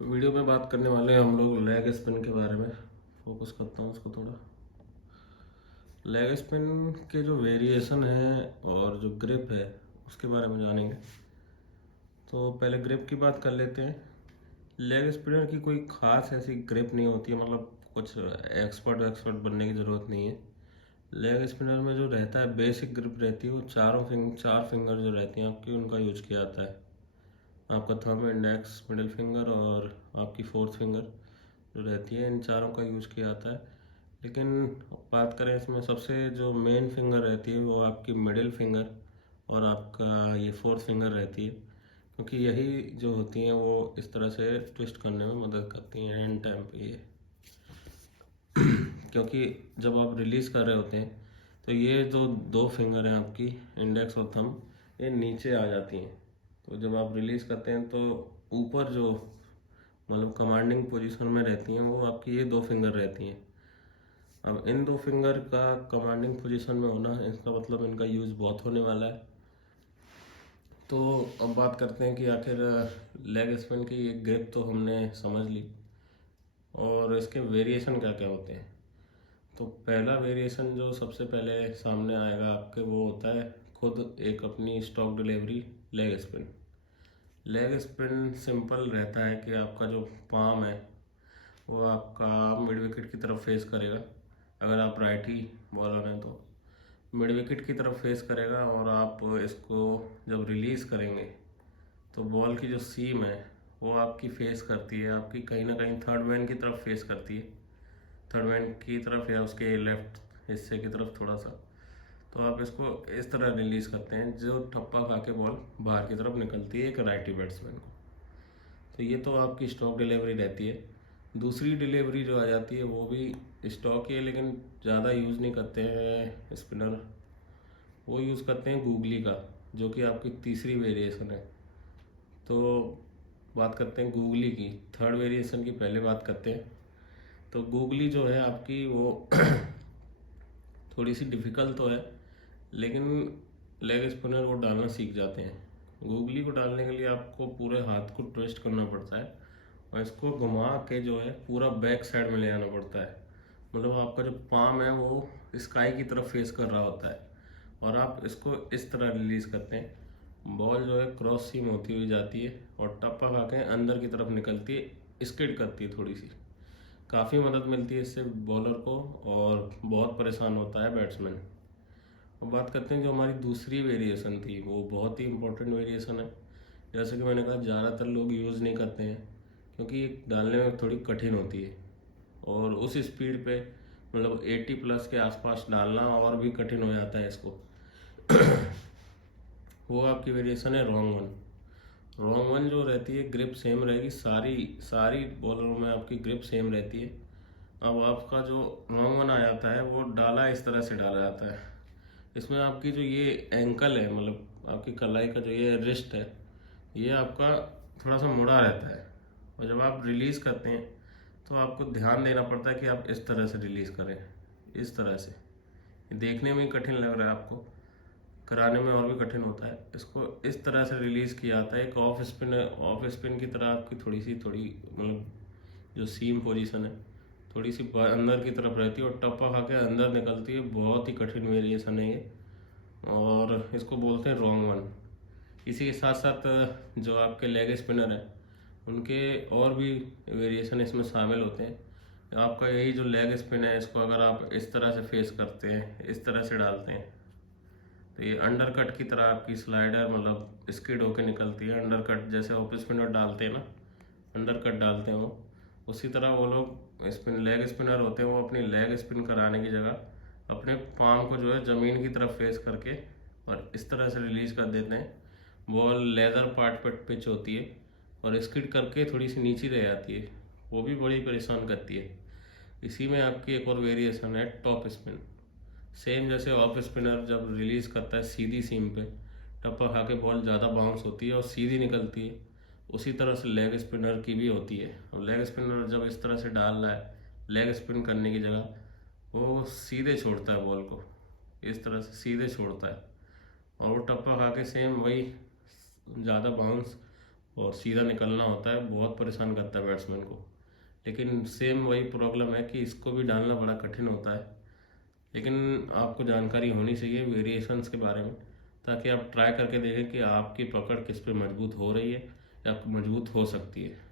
Video में बात करने वाले हैं हम लोग लेग स्पिन के बारे में। फोकस करता हूँ उसको थोड़ा। लेग स्पिन के जो वेरिएशन है और जो ग्रिप है उसके बारे में जानेंगे। तो पहले ग्रिप की बात कर लेते हैं। लेग स्पिनर की कोई ख़ास ऐसी ग्रिप नहीं होती है, मतलब कुछ एक्सपर्ट बनने की ज़रूरत नहीं है। लेग स्पिनर में जो रहता है बेसिक ग्रिप रहती है, वो चार फिंगर जो रहती हैं आपकी, उनका यूज किया जाता है। आपका थंब, इंडेक्स, मिडिल फिंगर और आपकी फोर्थ फिंगर जो रहती है, इन चारों का यूज़ किया जाता है। लेकिन बात करें इसमें सबसे जो मेन फिंगर रहती है वो आपकी मिडिल फिंगर और आपका ये फोर्थ फिंगर रहती है, क्योंकि यही जो होती हैं वो इस तरह से ट्विस्ट करने में मदद करती हैं एंड टाइम पे ये। क्योंकि जब आप रिलीज़ कर रहे होते हैं तो ये जो दो फिंगर हैं आपकी, इंडेक्स और थंब, ये नीचे आ जाती हैं। तो जब आप रिलीज़ करते हैं तो ऊपर जो मतलब कमांडिंग पोजीशन में रहती हैं वो आपकी ये दो फिंगर रहती हैं। अब इन दो फिंगर का कमांडिंग पोजीशन में होना, इसका मतलब इनका यूज़ बहुत होने वाला है। तो अब बात करते हैं कि आखिर लेग स्पिन की ये ग्रिप तो हमने समझ ली, और इसके वेरिएशन क्या क्या होते हैं। तो पहला वेरिएशन जो सबसे पहले सामने आएगा आपके, वो होता है खुद एक अपनी stock delivery leg spin. Leg spin simple रहता है कि आपका जो पाम है वो आपका मिड विकेट की तरफ फेस करेगा। अगर आप राइटी बॉलर हैं तो मिड विकेट की तरफ फेस करेगा, और आप इसको जब रिलीज़ करेंगे तो बॉल की जो सीम है वो आपकी फेस करती है, आपकी कहीं ना कहीं थर्ड मैन की तरफ फेस करती है, थर्ड मैन की तरफ या उसके लेफ्ट हिस्से की तरफ थोड़ा सा। तो आप इसको इस तरह रिलीज़ करते हैं जो ठप्पा खा के बॉल बाहर की तरफ निकलती है एक राइटी बैट्समैन को। तो ये तो आपकी स्टॉक डिलीवरी रहती है। दूसरी डिलीवरी जो आ जाती है वो भी स्टॉक ही है, लेकिन ज़्यादा यूज़ नहीं करते हैं स्पिनर। वो यूज़ करते हैं गूगली का, जो कि आपकी तीसरी वेरिएशन है। तो बात करते हैं गूगली की, थर्ड वेरिएशन की पहले बात करते हैं। तो गूगली जो है आपकी वो थोड़ी सी डिफ़िकल्ट तो है, लेकिन लेग स्पिनर वो डालना सीख जाते हैं। गूगली को डालने के लिए आपको पूरे हाथ को ट्विस्ट करना पड़ता है और इसको घुमा के जो है पूरा बैक साइड में ले आना पड़ता है। मतलब आपका जो पाम है वो स्काई की तरफ फेस कर रहा होता है, और आप इसको इस तरह रिलीज़ करते हैं। बॉल जो है क्रॉस सीम होती हुई जाती है और टप्पा खा के अंदर की तरफ निकलती है, स्किड करती है थोड़ी सी। काफ़ी मदद मिलती है इससे बॉलर को, और बहुत परेशान होता है बैट्समैन। अब बात करते हैं जो हमारी दूसरी वेरिएशन थी, वो बहुत ही इंपॉर्टेंट वेरिएशन है। जैसे कि मैंने कहा, ज़्यादातर लोग यूज़ नहीं करते हैं क्योंकि ये डालने में थोड़ी कठिन होती है, और उस स्पीड पे मतलब 80 प्लस के आसपास डालना और भी कठिन हो जाता है इसको। वो आपकी वेरिएशन है रॉन्ग वन। रॉन्ग वन जो रहती है, ग्रिप सेम रहेगी, सारी सारी बॉलरों में आपकी ग्रिप सेम रहती है। अब आपका जो रॉन्ग वन आ जाता है वो डाला इस तरह से डाला जाता है। इसमें आपकी जो ये एंकल है, मतलब आपकी कलाई का जो ये रिस्ट है, ये आपका थोड़ा सा मुड़ा रहता है। और जब आप रिलीज़ करते हैं तो आपको ध्यान देना पड़ता है कि आप इस तरह से रिलीज़ करें, इस तरह से। ये देखने में ही कठिन लग रहा है आपको, कराने में और भी कठिन होता है। इसको इस तरह से रिलीज़ किया जाता है, एक ऑफ स्पिन की तरह आपकी थोड़ी मतलब जो सीम पोजीशन है थोड़ी सी अंदर की तरफ रहती है और टप्पा खा के अंदर निकलती है। बहुत ही कठिन वेरिएशन है ये, और इसको बोलते हैं रॉन्ग वन। इसी के साथ साथ जो आपके लेग स्पिनर हैं उनके और भी वेरिएशन इसमें शामिल होते हैं। आपका यही जो लेग स्पिन है, इसको अगर आप इस तरह से फेस करते हैं, इस तरह से डालते हैं, तो ये अंडर कट की तरह आपकी स्लाइडर मतलब स्किड होके निकलती है। अंडर कट जैसे ऑफ स्पिनर डालते हैं ना, अंडर कट डालते हैं वो, उसी तरह वो लोग लेग स्पिनर होते हैं। वो अपनी लेग स्पिन कराने की जगह अपने पाम को जो है ज़मीन की तरफ फेस करके और इस तरह से रिलीज़ कर देते हैं। बॉल लेदर पार्ट पर पिच होती है और स्किड करके थोड़ी सी नीचे रह जाती है, वो भी बड़ी परेशान करती है। इसी में आपकी एक और वेरिएशन है टॉप स्पिन। सेम जैसे ऑफ स्पिनर जब रिलीज़ करता है सीधी सीम पे, टप्पा खा के बॉल ज़्यादा बाउंस होती है और सीधी निकलती है, उसी तरह से लेग स्पिनर की भी होती है। और लेग स्पिनर जब इस तरह से डाल रहा है लेग स्पिन करने की जगह, वो सीधे छोड़ता है बॉल को, इस तरह से सीधे छोड़ता है, और वो टप्पा खा के सेम वही ज़्यादा बाउंस और सीधा निकलना होता है, बहुत परेशान करता है बैट्समैन को। लेकिन सेम वही प्रॉब्लम है कि इसको भी डालना बड़ा कठिन होता है। लेकिन आपको जानकारी होनी चाहिए वेरिएशंस के बारे में, ताकि आप ट्राई करके देखें कि आपकी पकड़ किस पे मजबूत हो रही है या मजबूत हो सकती है।